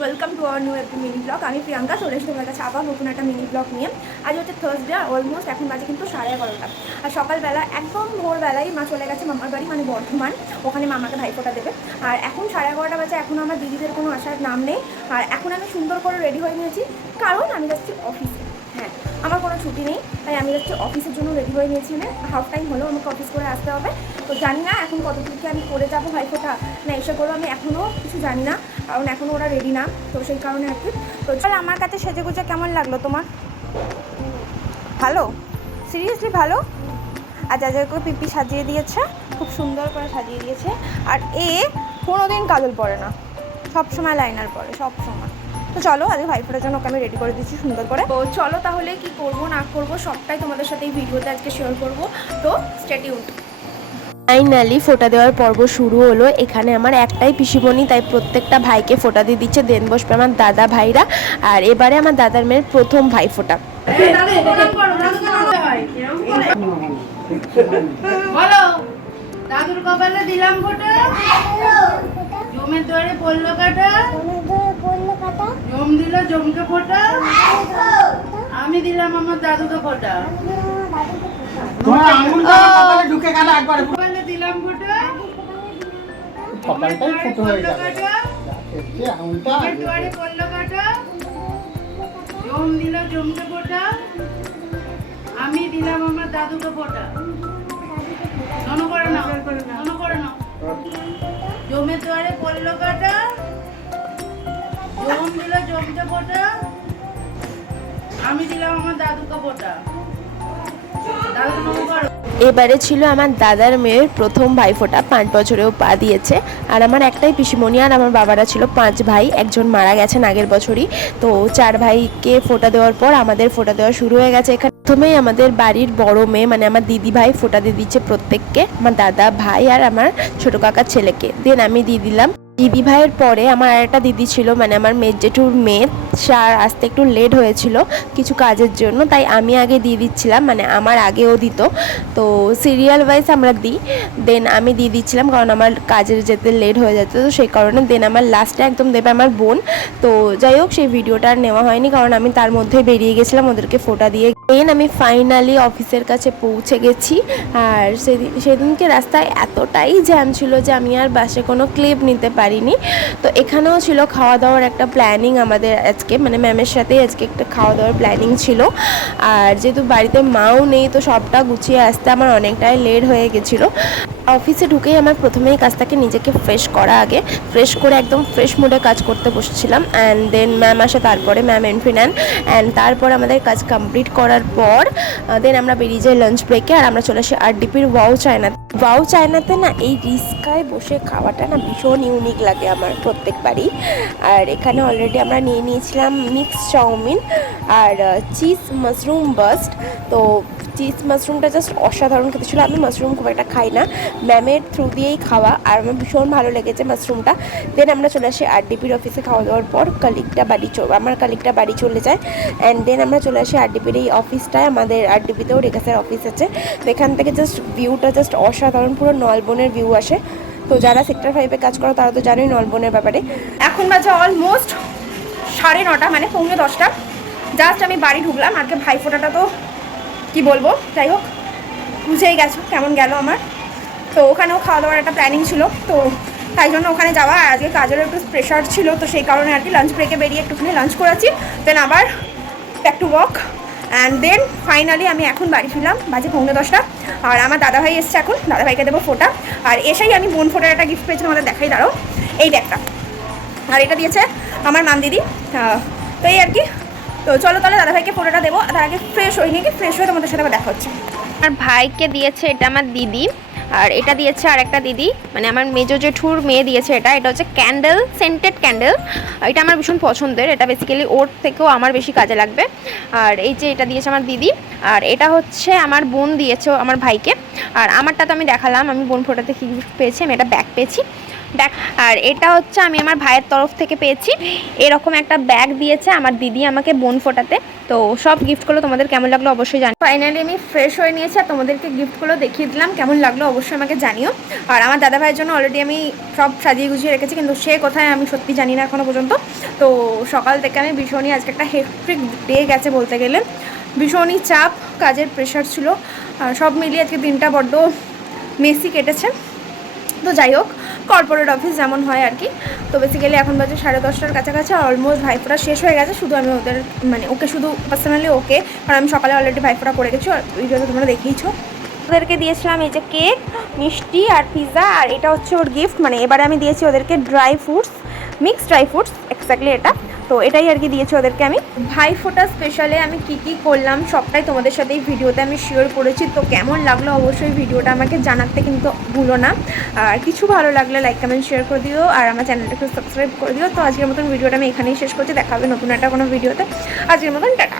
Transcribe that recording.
Welcome to our new একটি mini blog. আমি প্রিয়াঙ্কা চলে এসেছি তোমার কাছে আবার নতুন একটা মিনি ব্লগ নিয়ে। আজ হচ্ছে থার্সডে, অলমোস্ট এখন বাজে কিন্তু 11:30। আর সকালবেলা একদম ভোরবেলায় মা চলে গেছে মামার বাড়ি, মানে বর্ধমান। ওখানে মামাকে ভাইফোঁটা দেবে। আর এখন 11:30 বাজে, এখন আমার দিদিদের কোনো আসার নাম নেই। আর এখন আমি সুন্দর করে রেডি হয়ে নিয়েছি, কারণ আমি যাচ্ছি অফিসে। হ্যাঁ, আমার কোনো ছুটি নেই, তাই আমি যাচ্ছি অফিসের জন্য রেডি হয়ে নিয়েছি। মানে হাফ টাইম হলেও আমাকে অফিস করে আসতে হবে। তো জানি না এখন কতটুকু আমি করে যাবো ভাইফোঁটা না এসে করবো, আমি এখনও কিছু জানি না, কারণ এখনও ওরা রেডি না। তো সেই কারণে আর কি। তো চল, আমার কাছে সেজেগুজে কেমন লাগলো তোমার? ভালো? সিরিয়াসলি ভালো? আর যা করে পিপি সাজিয়ে দিয়েছে, খুব সুন্দর করে সাজিয়ে দিয়েছে। আর কোনোদিন কাজল পরে না, সব সময় লাইনার পরে, সব সময়। তো চলো, আজকে ভাইফোঁটার জন্য ওকে আমি রেডি করে দিচ্ছি সুন্দর করে। তো চলো তাহলে কি করব না করব সবটাই তোমাদের সাথে এই ভিডিওতে আজকে শেয়ার করব। তো স্টে টিউনড। ফাইনালি ফোঁটা দেওয়ার পর্ব শুরু হলো। এখানে আমার একটাই পিসিমণি, তাই প্রত্যেকটা ভাইকে ফোঁটা দিয়ে দিচ্ছে। দেন বসবে আমার দাদা ভাইরা। আর এবারে আমার দাদার মেয়ের প্রথম ভাই ফোঁটা। বলো, দাদুর কপালে দিলাম ফোঁটা, জমের দুয়ারে পড়লো কাটা, জম দিল জমকে ফোঁটা, আমি দিলাম আমার দাদুকে ফোঁটা। কপালে দিলাম ফোঁটা, কপালটাই ফুটো হয়ে গেল, জমের দুয়ারে পড়লো কাটা, জম দিল জমকে ফোঁটা, আমি দিলাম আমার দাদুকে ফোঁটা। নন করে নাও, নন করে নাও। জমের দুয়ারে পড়লো কাটা, জম দিল জমকে ফোঁটা, আমি দিলাম আমার দাদুকে ফোঁটা। দাদু নন করো। এবারে ছিল আমার দাদার মেয়ের প্রথম ভাইফোঁটা। 5 বছরেও পা দিয়েছে। আর আমার একটাই পিসিমণি, আর আমার বাবারা ছিল 5 ভাই। একজন মারা গেছেন আগের বছরই। তো 4 ভাইকে ফোঁটা দেওয়ার পর আমাদের ফোঁটা দেওয়া শুরু হয়ে গেছে। এখানে প্রথমেই আমাদের বাড়ির বড় মেয়ে, মানে আমার দিদি ভাই ফোঁটা দিয়ে দিচ্ছে প্রত্যেককে, আমার দাদা ভাই আর আমার ছোট কাকার ছেলেকে। দেন আমি দিয়ে দিলাম। দিদি ভাইয়ের পরে আমার আরেকটা দিদি ছিল, মানে আমার মেয়ের জেঠুর মেয়ে। সে আসতে একটু লেট হয়েছিল কিছু কাজের জন্য, তাই আমি আগে দিয়ে দিচ্ছিলাম, মানে আমার আগেও দিত। তো সিরিয়াল ওয়াইজ আমরা দিই। দেন আমি দিয়ে দিচ্ছিলাম, কারণ আমার কাজের যেতে লেট হয়ে যেত, তো সেই কারণে। দেন আমার লাস্টে একদম দেবে আমার বোন। তো যাই হোক, সেই ভিডিওটা আর নেওয়া হয়নি, কারণ আমি তার মধ্যেই বেরিয়ে গেছিলাম ওদেরকে ফোঁটা দিয়ে। দেন আমি ফাইনালি অফিসের কাছে পৌঁছে গেছি। আর সেদিনকে রাস্তায় এতটাই জ্যাম ছিল যে আমি আর বাসে কোনো ক্লিপ নিতে পারিনি। তো এখানেও ছিল খাওয়া দাওয়ার একটা প্ল্যানিং আমাদের আজকে, মানে ম্যামের সাথেই আজকে একটা খাওয়া দাওয়ার প্ল্যানিং ছিল। আর যেহেতু বাড়িতে মাও নেই, তো সবটা গুছিয়ে আসতে আমার অনেকটাই লেট হয়ে গেছিলো। অফিসে ঢুকেই আমার প্রথমেই কাজটাকে নিজেকে ফ্রেশ করা, আগে ফ্রেশ করে একদম ফ্রেশ মুডে কাজ করতে বসেছিলাম। অ্যান্ড দেন ম্যাম আসে, তারপরে ম্যাম এন্ট্রি নেন। অ্যান্ড তারপর আমাদের কাজ কমপ্লিট করার পর দেন আমরা বেরিয়ে যাই লাঞ্চ ব্রেকে। আর আমরা চলে আসি RDPর ওয়াও চায়নাতে না এই রিস্কায় বসে খাওয়াটা না ভীষণ ইউনিক লাগে আমার প্রত্যেকবারই। আর এখানে অলরেডি আমরা নিয়ে নিয়েছিলাম মিক্স চাউমিন আর চিজ মাশরুম বাস্ট। তো চিজ মাশরুমটা জাস্ট অসাধারণ খেতে ছিল। আমি মাশরুম খুব একটা খাই না, ম্যামের থ্রু দিয়েই খাওয়া, আর আমার ভীষণ ভালো লেগেছে মাশরুমটা। দেন আমরা চলে আসি RDPর অফিসে। খাওয়া দাওয়ার পর আমার কালিগটা বাড়ি চলে যায়। অ্যান্ড দেন আমরা চলে আসি RDPর এই অফিসটায়। আমাদের RDPতেও রেখাসের অফিস আছে। তো এখান থেকে জাস্ট ভিউটা জাস্ট অসাধারণ, পুরো নলবনের ভিউ আসে। তো যারা সেক্টর 5-এ কাজ করো তারা তো জানোই নলবনের ব্যাপারে। এখন বাজে অলমোস্ট 9:30, মানে 9:45। জাস্ট আমি বাড়ি ঢুকলাম। আজকে ভাইফোঁটাটা তো কি বলবো, যাই হোক বুঝেই গেছো কেমন গেল আমার। তো ওখানেও খাওয়া দাওয়ার একটা প্ল্যানিং ছিল, তো তাই জন্য ওখানে যাওয়া। আর আজকে কাজেরও একটু প্রেশার ছিল, তো সেই কারণে আর কি লাঞ্চ ব্রেকে বেরিয়ে একটুখানি লাঞ্চ করেছি। দেন আবার back to work. And then finally আমি এখন বাড়ি ফিরলাম, বাজে 9:45। আর আমার দাদাভাই এসছে, এখন দাদাভাইকে দেবো ফোঁটা। আর এসেই আমি বোন ফোঁটার একটা গিফট পেয়েছিলাম, আমাদের দেখাই দাঁড়ো, এই ব্যাগটা। আর এটা দিয়েছে আমার মাম দিদি। তো এই আর কি। তো চলো তাহলে দাদাভাইকে ফোঁটাটা দেবো। তার আগে ফ্রেশ হয়ে নিয়ে ফ্রেশ হয়ে তোমাদের সাথে আবার দেখা হচ্ছে। আমার ভাইকে দিয়েছে এটা আমার দিদি, আর এটা দিয়েছে আর একটা দিদি, মানে আমার মেজো জেঠুর মেয়ে দিয়েছে। এটা হচ্ছে ক্যান্ডেল, সেন্টেড ক্যান্ডেল। এটা আমার ভীষণ পছন্দের, এটা বেসিক্যালি ওর থেকেও আমার বেশি কাজে লাগবে। আর এই যে এটা দিয়েছে আমার দিদি, আর এটা হচ্ছে আমার বোন দিয়েছে আমার ভাইকে। আর আমারটা তো আমি দেখালাম, আমি বোন ফোঁটাতে কী গিফট পেয়েছি, আমি একটা ব্যাগ পেয়েছি। দেখ, আর এটা হচ্ছে আমি আমার ভাইয়ের তরফ থেকে পেয়েছি। এরকম একটা ব্যাগ দিয়েছে আমার দিদি আমাকে বোন ফোটাতে। তো সব গিফটগুলো তোমাদের কেমন লাগলো অবশ্যই জানি। ফাইনালি আমি ফ্রেশ হয়ে নিয়েছি আর তোমাদেরকে গিফটগুলো দেখিয়ে দিলাম, কেমন লাগলো অবশ্যই আমাকে জানিও। আর আমার দাদা ভাইয়ের জন্য অলরেডি আমি সব সাজিয়ে গুছিয়ে রেখেছি, কিন্তু সে কোথায় আমি সত্যি জানি না এখনও পর্যন্ত। তো সকাল থেকে আমি ভীষণই আজকে একটা হেক্টিক ডে গেছে বলতে গেলে, ভীষণই চাপ, কাজের প্রেশার ছিল, সব মিলিয়ে আজকে দিনটা বড্ড মেসি কেটেছে। তো যাই হোক, কর্পোরেট অফিস যেমন হয় আর কি। তো বেসিক্যালি এখন বাজে 10:30টার কাছাকাছি, অলমোস্ট ভাইফোঁটা শেষ হয়ে গেছে। শুধু আমি ওদের ওকে শুধু পার্সোনালি ওকে, কারণ আমি সকালে অলরেডি ভাইফোঁটা করে গেছি, আর ভিডিওতে তোমরা দেখেইছো। ওদেরকে দিয়েছিলাম এই যে কেক, মিষ্টি আর পিৎজা, আর এটা হচ্ছে ওর গিফট। এবারে আমি দিয়েছি ওদেরকে dry fruits, mixed dry fruits, exactly এটা। তো এটাই আর কি দিয়েছি ওদেরকে আমি। ভাইফোঁটা স্পেশালে আমি কী করলাম সবটাই তোমাদের সাথে এই ভিডিওতে আমি শেয়ার করেছি। তো কেমন লাগলো অবশ্যই ভিডিওটা আমাকে জানাতে কিন্তু ভুলো না। আর কিছু ভালো লাগলে লাইক কমেন্ট শেয়ার করে দিও, আর আমার চ্যানেলটাকে সাবস্ক্রাইব করে দিও। তো আজকের মতন ভিডিওটা আমি এখানেই শেষ করছি, দেখা হবে নতুন একটা কোনো ভিডিওতে। আজকের মতন টাটা।